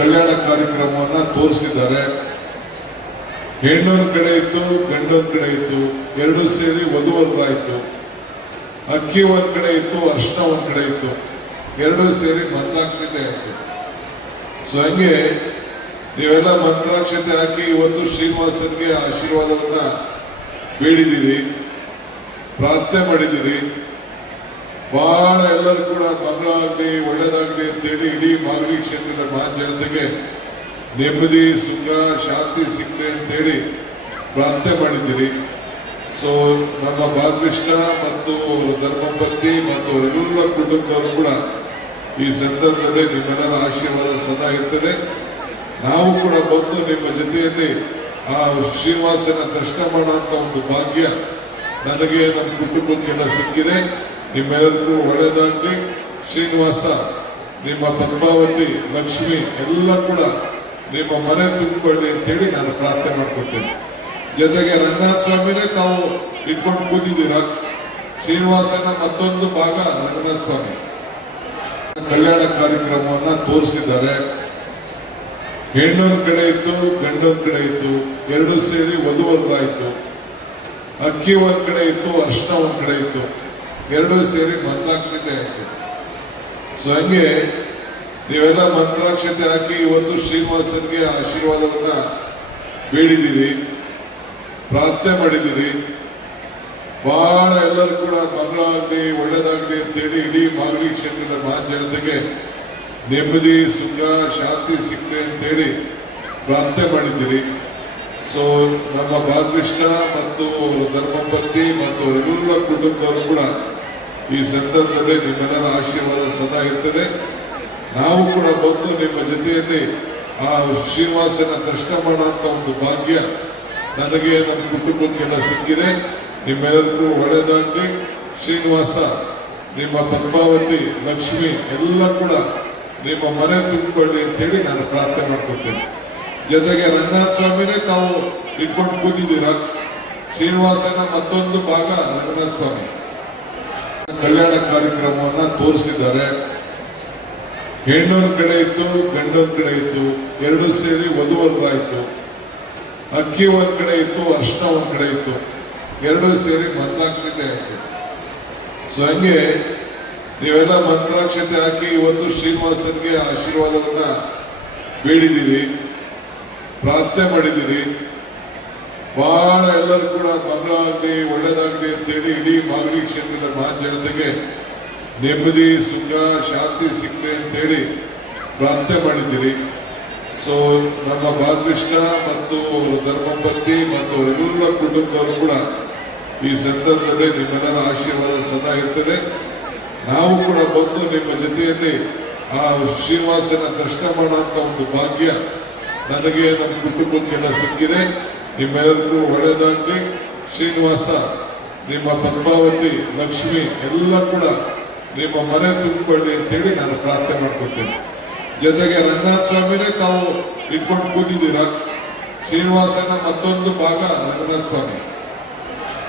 ಕಲ್ಯಾಣ ಕಾರ್ಯಕ್ರಮವನ್ನ ತೋರಿಸಿದ್ದಾರೆ. ಹೆಣ್ಣೊಂದ್ ಕಡೆ ಇತ್ತು, ಗಂಡೊಂದ್ ಕಡೆ ಇತ್ತು, ಎರಡು ಸೇರಿ ವಧುವರರಾಯ್ತು. ಅಕ್ಕಿ ಒಂದ್ ಕಡೆ ಇತ್ತು, ಅರ್ಶನ ಒಂದ್ ಕಡೆ ಇತ್ತು, ಎರಡು ಸೇರಿ ಮಂತ್ರಾಕ್ಷತೆ ಆಯ್ತು. ಸೊ ಹಂಗೆ ನೀವೆಲ್ಲ ಮಂತ್ರಾಕ್ಷತೆ ಹಾಕಿ ಇವತ್ತು ಶ್ರೀನಿವಾಸನ್ಗೆ ಆಶೀರ್ವಾದವನ್ನ ಬೇಡಿದ್ದೀರಿ, ಪ್ರಾರ್ಥನೆ ಮಾಡಿದ್ದೀರಿ. ಬಹಳ ಎಲ್ಲರೂ ಕೂಡ ಮಂಗಳಾಗ್ಲಿ ಒಳ್ಳೇದಾಗ್ಲಿ ಅಂತೇಳಿ ಇಡೀ ಮಾಗಡಿ ಕ್ಷೇತ್ರದ ಮಹಾಜನತೆಗೆ ನೆಮ್ಮದಿ ಸುಖ ಶಾಂತಿ ಸಿಗ್ಲಿ ಅಂತೇಳಿ ಪ್ರಾರ್ಥನೆ ಮಾಡಿದ್ದೀರಿ. ಸೊ ನಮ್ಮ ಬಾಲಕೃಷ್ಣ ಮತ್ತು ಅವರ ಧರ್ಮಪತ್ನಿ ಮತ್ತು ಅವರೆಲ್ಲ ಕುಟುಂಬದವರು ಕೂಡ ಈ ಸಂದರ್ಭದಲ್ಲಿ ನಿಮ್ಮೆಲ್ಲರ ಆಶೀರ್ವಾದ ಸದಾ ಇರ್ತದೆ. ನಾವು ಕೂಡ ಬಂದು ನಿಮ್ಮ ಜೊತೆಯಲ್ಲಿ ಆ ಶ್ರೀನಿವಾಸನ ದರ್ಶನ ಮಾಡುವಂತ ಒಂದು ಭಾಗ್ಯ ನನಗೆ ನಮ್ಮ ಕುಟುಂಬಕ್ಕೆಲ್ಲ ಸಿಕ್ಕಿದೆ. ನಿಮ್ಮೆಲ್ಲರಿಗೂ ಒಳ್ಳೆಯದಾಗಲಿ. ಶ್ರೀನಿವಾಸ ನಿಮ್ಮ ಪದ್ಮಾವತಿ ಲಕ್ಷ್ಮಿ ಎಲ್ಲ ಕೂಡ ನಿಮ್ಮ ಮನೆ ತುಂಬಿಕೊಳ್ಳಿ ಅಂತೇಳಿ ನಾನು ಪ್ರಾರ್ಥನೆ ಮಾಡ್ಕೊಡ್ತೇನೆ. ಜೊತೆಗೆ ರಂಗನಾಥ ಸ್ವಾಮಿನೇ ತಾವು ಇಟ್ಕೊಂಡು ಕೂತಿದ್ದೀರಾ. ಶ್ರೀನಿವಾಸನ ಮತ್ತೊಂದು ಭಾಗ ರಂಗನಾಥ ಸ್ವಾಮಿ ಕಲ್ಯಾಣ ಕಾರ್ಯಕ್ರಮವನ್ನ ತೋರಿಸಿದ್ದಾರೆ. ಹೆಣ್ಣೊಂದ್ ಕಡೆ ಇತ್ತು, ಗಂಡೊಂದ್ ಕಡೆ ಇತ್ತು, ಎರಡು ಸೇರಿ ವಧುವರರಾಯ್ತು. ಅಕ್ಕಿ ಒಂದ್ ಕಡೆ ಇತ್ತು, ಅರ್ಶನ ಒಂದ್ ಕಡೆ ಇತ್ತು, ಎರಡು ಸೇರಿ ಮಂತ್ರಾಕ್ಷತೆ ಆಯ್ತು. ಸೊ ಹಂಗೆ ನೀವೆಲ್ಲ ಮಂತ್ರಾಕ್ಷತೆ ಹಾಕಿ ಇವತ್ತು ಶ್ರೀನಿವಾಸನ್ಗೆ ಆಶೀರ್ವಾದವನ್ನ ಬೇಡಿದ್ದೀರಿ, ಪ್ರಾರ್ಥನೆ ಮಾಡಿದ್ದೀರಿ. ಬಹಳ ಎಲ್ಲರೂ ಕೂಡ ಮಂಗಳಾಗ್ಲಿ ಒಳ್ಳೇದಾಗ್ಲಿ ಅಂತೇಳಿ ಇಡೀ ಮಾಗಡಿ ಕ್ಷೇತ್ರದ ಮಹಾಜನತೆಗೆ ನೆಮ್ಮದಿ ಸುಖ ಶಾಂತಿ ಸಿಗ್ಲಿ ಅಂತೇಳಿ ಪ್ರಾರ್ಥನೆ ಮಾಡಿದ್ದೀರಿ. ಸೊ ನಮ್ಮ ಬಾಲಕೃಷ್ಣ ಮತ್ತು ಅವರ ಧರ್ಮಪತ್ನಿ ಮತ್ತು ಅವರೆಲ್ಲ ಕುಟುಂಬದವರು ಕೂಡ ಈ ಸಂದರ್ಭದಲ್ಲಿ ನಿಮ್ಮೆಲ್ಲರ ಆಶೀರ್ವಾದ ಸದಾ ಇರ್ತದೆ. ನಾವು ಕೂಡ ಬಂದು ನಿಮ್ಮ ಜೊತೆಯಲ್ಲಿ ಆ ಶ್ರೀನಿವಾಸನ ದರ್ಶನ ಮಾಡುವಂತ ಒಂದು ಭಾಗ್ಯ ನನಗೆ ನಮ್ಮ ಕುಟುಂಬಕ್ಕೆಲ್ಲ ಸಿಕ್ಕಿದೆ. ನಿಮ್ಮೆಲ್ಲರಿಗೂ ಒಳ್ಳೆಯದಾಗಲಿ. ಶ್ರೀನಿವಾಸ ನಿಮ್ಮ ಪದ್ಮಾವತಿ ಲಕ್ಷ್ಮಿ ಎಲ್ಲ ಕೂಡ ನಿಮ್ಮ ಮನೆ ತುಂಬಿಕೊಳ್ಳಿ ಅಂತೇಳಿ ನಾನು ಪ್ರಾರ್ಥನೆ ಮಾಡ್ಕೊಡ್ತೇನೆ. ಜೊತೆಗೆ ರಂಗನಾಥ ಸ್ವಾಮಿನೇ ತಾವು ಇಟ್ಕೊಂಡು ಕೂತಿದ್ದೀರಾ. ಶ್ರೀನಿವಾಸನ ಮತ್ತೊಂದು ಭಾಗ ರಂಗನಾಥ ಸ್ವಾಮಿ ಕಲ್ಯಾಣ ಕಾರ್ಯಕ್ರಮವನ್ನ ತೋರಿಸಿದ್ದಾರೆ. ಹೆಣ್ಣೊಂದ್ ಕಡೆ ಇತ್ತು, ಗಂಡೊಂದ್ ಕಡೆ ಇತ್ತು, ಎರಡು ಸೇರಿ ವಧುವರರಾಯ್ತು. ಅಕ್ಕಿ ಒಂದ್ ಕಡೆ ಇತ್ತು, ಅರ್ಶನ ಒಂದ್ ಕಡೆ ಇತ್ತು, ಎರಡು ಸೇರಿ ಮಂತ್ರಾಕ್ಷತೆ ಆಯ್ತು. ಸೊ ಹಂಗೆ ನೀವೆಲ್ಲ ಮಂತ್ರಾಕ್ಷತೆ ಹಾಕಿ ಇವತ್ತು ಶ್ರೀನಿವಾಸನ್ಗೆ ಆಶೀರ್ವಾದವನ್ನ ಬೇಡಿದ್ದೀರಿ, ಪ್ರಾರ್ಥನೆ ಮಾಡಿದ್ದೀರಿ. ಬಹಳ ಎಲ್ಲರೂ ಕೂಡ ಮಂಗಳಾಗ್ಲಿ ಒಳ್ಳೇದಾಗ್ಲಿ ಅಂತೇಳಿ ಇಡೀ ಮಾಗಡಿ ಕ್ಷೇತ್ರದ ಮಹಾಜನತೆಗೆ ನೆಮ್ಮದಿ ಸುಖ ಶಾಂತಿ ಸಿಗ್ಲಿ ಅಂತೇಳಿ ಪ್ರಾರ್ಥನೆ ಮಾಡಿದ್ದೀರಿ. ಸೊ ನಮ್ಮ ಬಾಲಕೃಷ್ಣ ಮತ್ತು ಅವರ ಧರ್ಮಪತ್ನಿ ಮತ್ತು ಅವರೆಲ್ಲ ಕುಟುಂಬದವರು ಕೂಡ ಈ ಸಂದರ್ಭದಲ್ಲಿ ನಿಮ್ಮೆಲ್ಲರ ಆಶೀರ್ವಾದ ಸದಾ ಇರ್ತದೆ. ನಾವು ಕೂಡ ಬಂದು ನಿಮ್ಮ ಜೊತೆಯಲ್ಲಿ ಆ ಶ್ರೀನಿವಾಸನ ದರ್ಶನ ಮಾಡುವಂತ ಒಂದು ಭಾಗ್ಯ ನನಗೆ ನಮ್ಮ ಕುಟುಂಬಕ್ಕೆಲ್ಲ ಸಿಕ್ಕಿದೆ. ನಿಮ್ಮೆಲ್ಲರಿಗೂ ಒಳ್ಳೆಯದಾಗಲಿ. ಶ್ರೀನಿವಾಸ ನಿಮ್ಮ ಪದ್ಮಾವತಿ ಲಕ್ಷ್ಮಿ ಎಲ್ಲ ಕೂಡ ನಿಮ್ಮ ಮನೆ ತುಂಬಿಕೊಳ್ಳಿ ಅಂತೇಳಿ ನಾನು ಪ್ರಾರ್ಥನೆ ಮಾಡ್ಕೊಡ್ತೇನೆ. ಜೊತೆಗೆ ರಂಗನಾಥ ಸ್ವಾಮಿನೇ ತಾವು ಇಟ್ಕೊಂಡು ಕೂತಿದ್ದೀರಾ. ಶ್ರೀನಿವಾಸನ ಮತ್ತೊಂದು ಭಾಗ ರಂಗನಾಥ ಸ್ವಾಮಿ